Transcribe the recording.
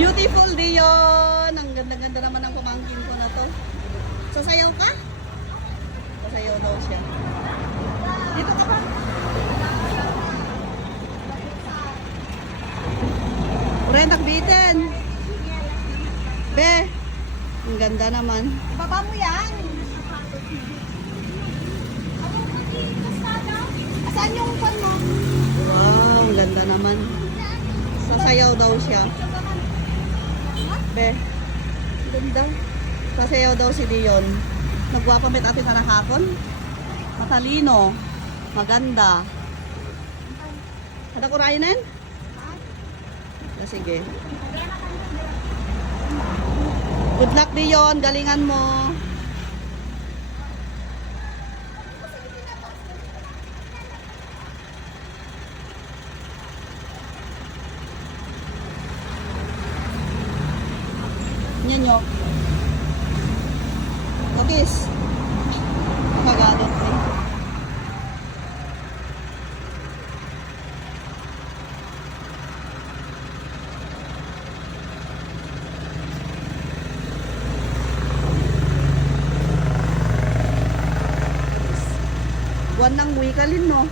Beautiful Dion! Ang ganda-ganda naman ng pamangkin ko na to. Sasayaw ka? Sasayaw daw siya. Dito ka ba? Urentak bitin. Be, ang ganda naman. Baba mo yan. Saan yung phone mo? Wow, ang ganda naman. Sasayaw daw siya. Be, ang ganda. Sasayaw daw si Dion. Nagwapamit atin na hapon. Matalino. Maganda. Kada ko rainin? Sige. Good luck Dion, galingan mo. Nyo. Okis. Kagalit eh. Buwan ng wikalin no.